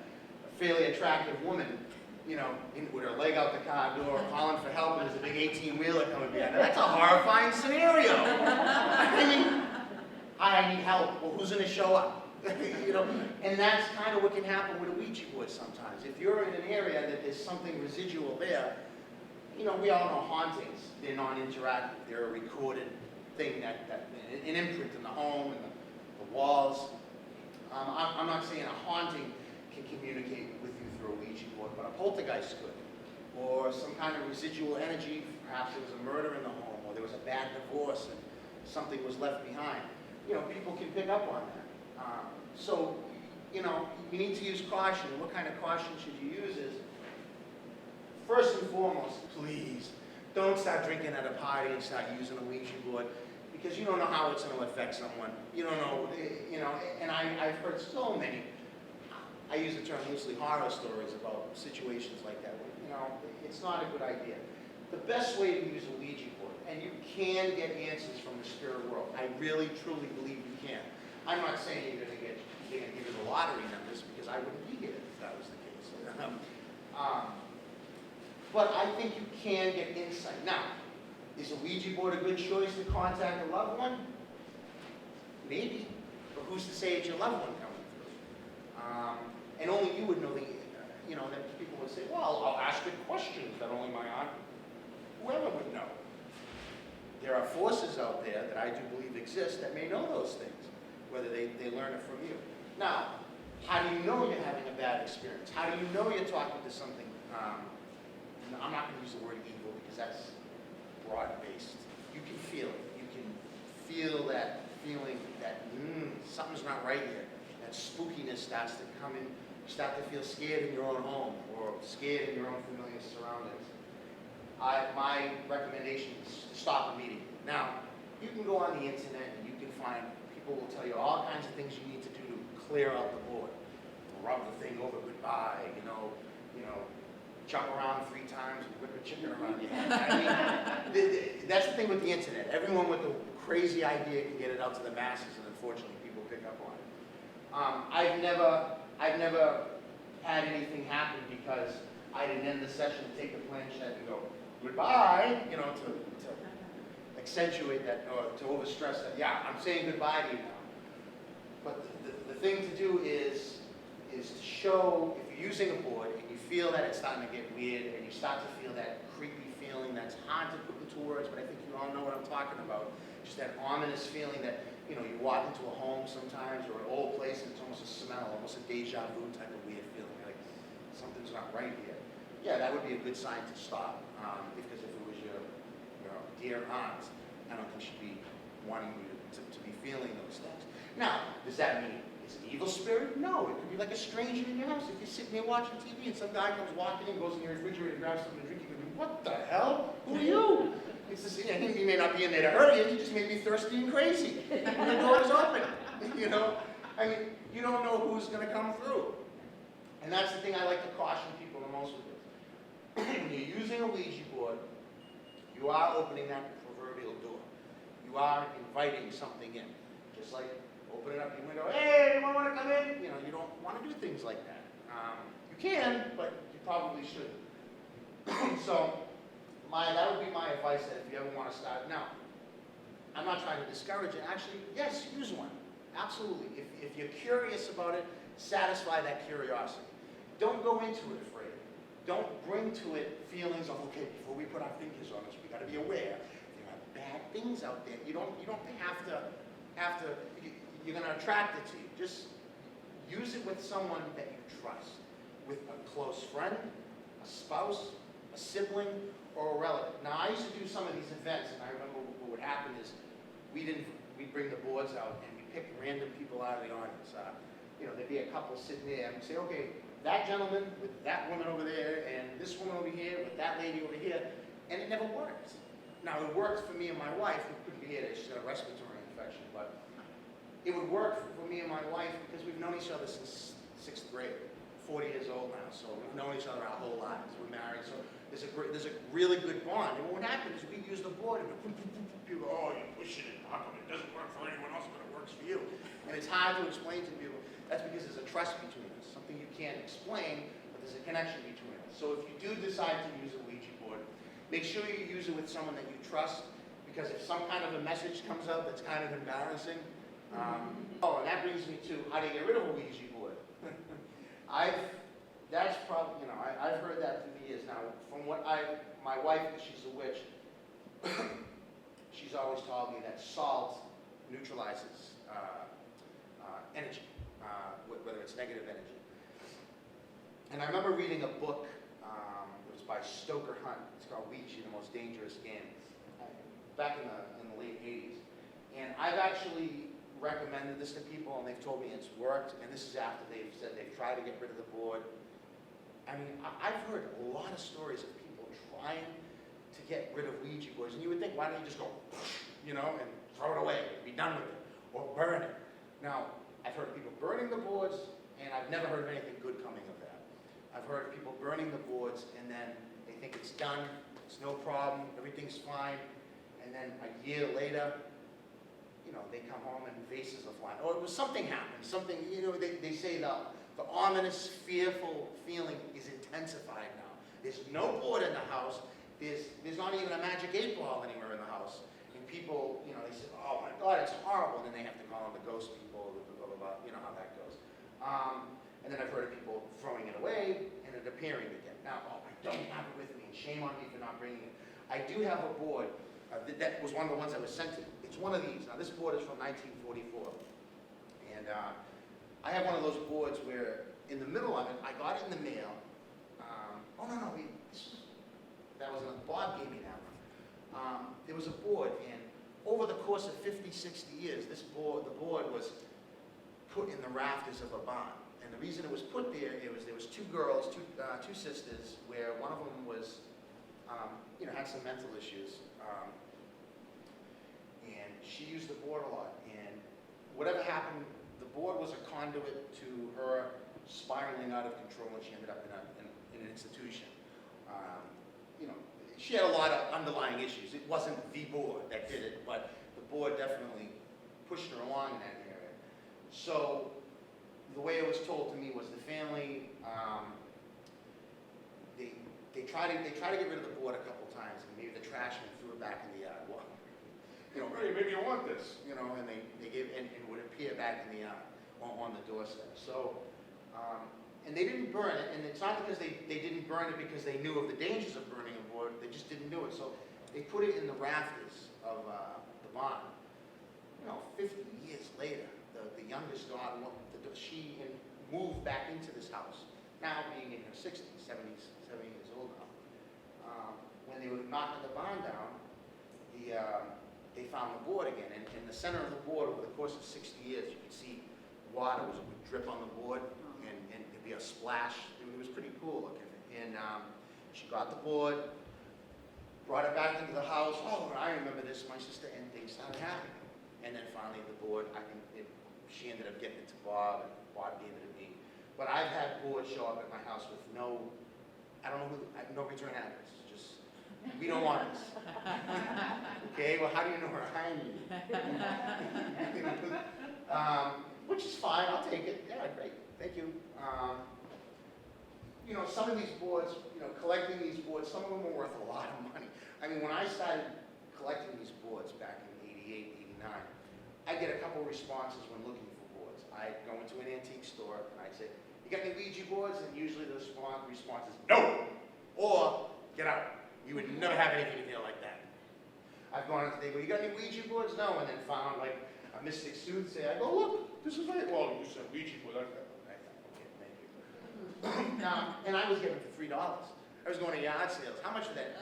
fairly attractive woman, with her leg out the car door, calling for help, and there's a big 18-wheeler coming behind her. That's a horrifying scenario. I mean, hi, I need help. Well, who's going to show up? And that's kind of what can happen with a Ouija board sometimes. If you're in an area that there's something residual there, we all know hauntings. They're non-interactive. They're a recorded thing that an imprint in the home and the walls. I'm not saying a haunting can communicate with you through a Ouija board, but a poltergeist could. Or some kind of residual energy. Perhaps there was a murder in the home, or there was a bad divorce and something was left behind. People can pick up on that. So, you need to use caution. And what kind of caution should you use is, first and foremost, please, don't start drinking at a party and start using a Ouija board, because you don't know how it's going to affect someone. You don't know, and I've heard so many, I use the term loosely, horror stories about situations like that. It's not a good idea. The best way to use a Ouija board, and you can get answers from the spirit world. I really, truly believe you can. I'm not saying you're going to give you the lottery numbers, because I wouldn't be here if that was the case. But I think you can get insight. Now, is a Ouija board a good choice to contact a loved one? Maybe, but who's to say it's your loved one coming through? And only you would know that people would say, well, I'll ask it questions that only my aunt, whoever would know. There are forces out there that I do believe exist that may know those things, whether they learn it from you. Now, how do you know you're having a bad experience? How do you know you're talking to something? I'm not going to use the word evil because that's broad-based. You can feel it. You can feel that feeling that something's not right here. That spookiness starts to come in. You start to feel scared in your own home or scared in your own familiar surroundings. My recommendation is to stop immediately. Now, you can go on the internet and you can find, people will tell you all kinds of things you need to do to clear out the board. Rub the thing over goodbye, jump around 3 times and whip a chicken around your head. I mean, that's the thing with the internet. Everyone with a crazy idea can get it out to the masses, and unfortunately people pick up on it. I've never had anything happen because I didn't end the session, take the planchette and go, goodbye, to accentuate that, or to overstress that. Yeah, I'm saying goodbye to you now. But the thing to do is to show, if you're using a board and you feel that it's starting to get weird and you start to feel that creepy feeling that's hard to put into words, but I think you all know what I'm talking about. Just that ominous feeling that, you walk into a home sometimes or an old place and it's almost a smell, almost a deja vu type of weird feeling. Like something's not right here. Yeah, that would be a good sign to stop. Because if it was your dear aunt, I don't think she'd be wanting you to be feeling those things. Now, does that mean it's an evil spirit? No, it could be like a stranger in your house. If you're sitting there watching TV and some guy comes walking in, goes in your refrigerator, grabs something to drink, you could be, what the hell? Who are you? It's the same. He may not not be in there to hurt you. You just made me thirsty and crazy. And the door is open. You know? I mean, you don't know who's going to come through. And that's the thing I like to caution people the most with this. When you're using a Ouija board, you are opening that proverbial door. You are inviting something in. Just like opening up your window, hey, anyone want to come in? You know, you don't want to do things like that. You can, but you probably shouldn't. So, that would be my advice that if you ever want to start. Now, I'm not trying to discourage it. Actually, yes, use one. Absolutely. If you're curious about it, satisfy that curiosity. Don't go into it afraid. Don't bring to it feelings of, okay, before we put our fingers on this, we got to be aware there are bad things out there. You don't have to. You're going to attract it to you. Just use it with someone that you trust, with a close friend, a spouse, a sibling, or a relative. Now, I used to do some of these events, and I remember what would happen is we'd bring the boards out, and we'd pick random people out of the audience. You know, there'd be a couple sitting there, and we'd say, okay, that gentleman with that woman over there, and this woman over here with that lady over here, and it never worked. Now, it worked for me and my wife, who couldn't be here, she's got a respiratory infection, but it would work for me and my wife because we've known each other since 6th grade, 40 years old now, so we've known each other our whole lives. We're married, so there's a really good bond. And what would happen is we'd use the board, and people go, oh, you're pushing it, how come it doesn't work for anyone else, but it works for you? And it's hard to explain to people. That's because there's a trust between us, something you can't explain, but there's a connection between us. So if you do decide to use a Ouija board, make sure you use it with someone that you trust, because if some kind of a message comes up that's kind of embarrassing, and that brings me to how do you get rid of a Ouija board? That's probably, you know, I've heard that through the years. Now, from what my wife, she's a witch, she's always told me that salt neutralizes energy, whether it's negative energy. And I remember reading a book, it was by Stoker Hunt, it's called Ouija, the Most Dangerous Game, back in the late 80s. And I've actually recommended this to people, and they've told me it's worked, and this is after they've said they've tried to get rid of the board. I mean, I've heard a lot of stories of people trying to get rid of Ouija boards, and you would think, why don't you just go, you know, and throw it away, be done with it, or burn it. Now, I've heard of people burning the boards, and I've never heard of anything good coming of that. I've heard of people burning the boards, and then they think it's done, it's no problem, everything's fine, and then a year later, you know, they come home and vases are flying. Or something happened, something, you know, they say the ominous, fearful feeling is intensified now. There's no board in the house. There's not even a magic 8-ball anywhere in the house. And people, you know, they say, oh my God, it's horrible. And then they have to call in the ghost people, blah, blah, blah, you know how that goes. And then I've heard of people throwing it away and it appearing again. Now, I don't have it with me, and shame on me for not bringing it. I do have a board. That was one of the ones that was sent to me. It's one of these. Now, this board is from 1944. And I have one of those boards where, in the middle of it, I got it in the mail. Bob gave me that one. There was a board, and over the course of 50, 60 years, the board was put in the rafters of a barn. And the reason it was put there, there was two girls, two sisters, where one of them was, had some mental issues. And she used the board a lot. And whatever happened, the board was a conduit to her spiraling out of control, and she ended up in an institution. She had a lot of underlying issues. It wasn't the board that did it, but the board definitely pushed her along in that area. So the way it was told to me was the family, they tried to get rid of the board a couple times, and maybe the trashman threw it back in the yard. Well, hey, maybe you want this, and they gave, and it would appear back in the yard on the doorstep. So, and they didn't burn it, and it's not because they didn't burn it because they knew of the dangers of burning a board, they just didn't do it. So they put it in the rafters of the barn. 50 years later, the youngest daughter, she moved back into this house, now being in her 60s, 70 years old now. When they were knocking the barn down, they found the board again, and in the center of the board, over the course of 60 years, you could see water would drip on the board, and it'd be a splash. It was pretty cool looking. And she got the board, brought it back into the house. Oh, I remember this, my sister, and things started happening. And then finally the board, I think she ended up getting it to Bob, and Bob gave it to me. But I've had boards show up at my house with no return address. Just, we don't want this. Okay, well, how do you know where I need? Which is fine, I'll take it. Yeah, great, thank you. You know, some of these boards, you know, collecting these boards, some of them are worth a lot of money. I mean, when I started collecting these boards back in 88, 89, I'd get a couple of responses when looking for boards. I'd go into an antique store and I'd say, you got any Ouija boards? And usually the response is, no! Or, get out. You would never have anything in here like that. I've gone into, they go, you got any Ouija boards? No, and then found like a mystic soothsayer. I go, look, this is right. Well, you said Ouija board. Okay, thank you. And I was getting it for $3. I was going to yard sales. How much for that?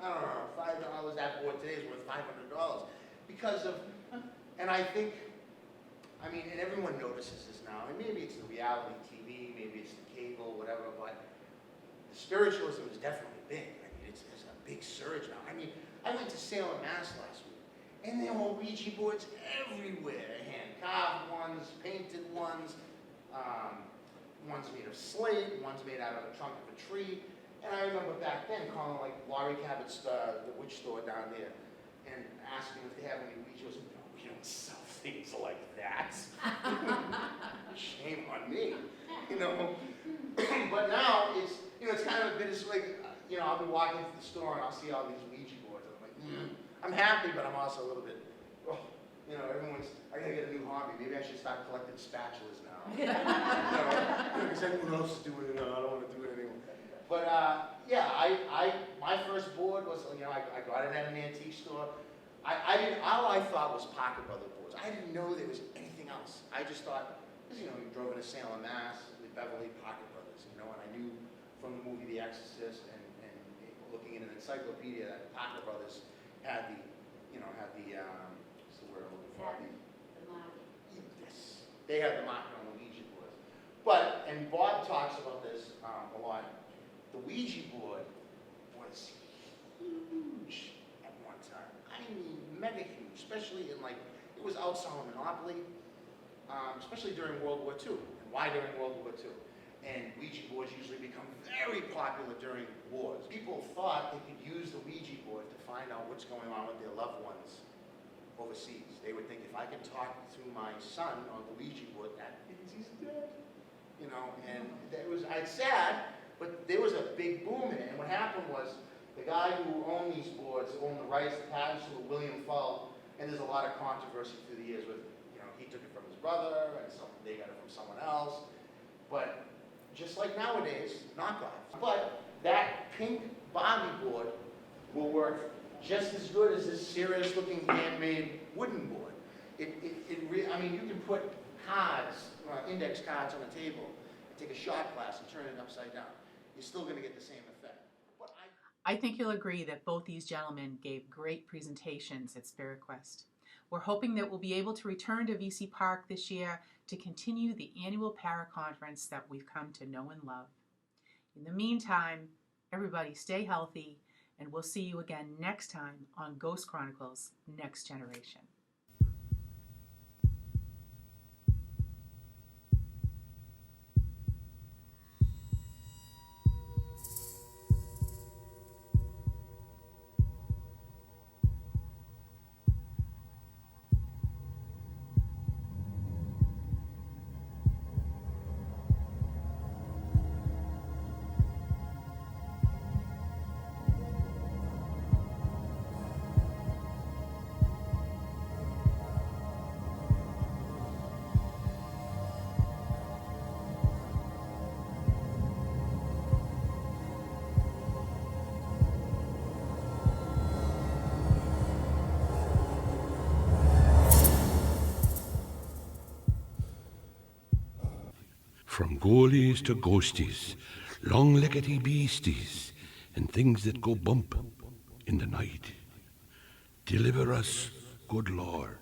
I don't know, $5. That board today is worth $500. Because of, and I think, I mean, and everyone notices this now, and maybe it's the reality TV, maybe it's the cable, whatever, but the spiritualism is definitely big. I mean, it's a big surge now. I mean, I went to Salem, Mass last week, and there were Ouija boards everywhere. Hand-carved ones, painted ones, ones made of slate, ones made out of the trunk of a tree. And I remember back then calling like Laurie Cabot's, the witch store down there, and asking if they have any Ouija. No, we don't sell things like that. Shame on me, you know. But now it's, you know, it's kind of a bittersweet. You know, I'll be walking through the store and I'll see all these Ouija boards, and I'm like, I'm happy, but I'm also a little bit, oh, you know, I gotta get a new hobby. Maybe I should start collecting spatulas now. Because everyone else is doing it, and I don't want to do it anymore. But yeah, my first board was, you know, I got it at an antique store. All I thought was Parker Brothers boards. I didn't know there was anything else. I just thought, you know, we drove into Salem, Mass, with Beverly Parker Brothers, you know, and I knew from the movie The Exorcist and looking in an encyclopedia that Parker Brothers had the, you know, what's the word I'm looking for? The market. Yes, they had the market on the Ouija boards. But, and Bob talks about this a lot, the Ouija board was huge at one time. I mean, mega huge, especially in like, it was outselling Monopoly, especially during World War II. And why during World War II? And Ouija boards usually become very popular during wars. People thought they could use the Ouija board to find out what's going on with their loved ones overseas. They would think, if I can talk to my son on the Ouija board, that means he's dead. You know, and it's sad, but there was a big boom in it. And what happened was, the guy who owned these boards, owned the rights, the patents to William Full, and there's a lot of controversy through the years with, you know, he took it from his brother, and they got it from someone else. But just like nowadays, knockoffs. But that pink Barbie board will work just as good as this serious-looking handmade wooden board. I mean, you can put cards, index cards on a table, and take a shot glass and turn it upside down. You're still going to get the same effect. But I think you'll agree that both these gentlemen gave great presentations at Spirit Quest. We're hoping that we'll be able to return to VC Park this year to continue the annual para-conference that we've come to know and love. In the meantime, everybody stay healthy, and we'll see you again next time on Ghost Chronicles Next Generation. From ghoulies to ghosties, long-leggedy beasties, and things that go bump in the night. Deliver us, good Lord.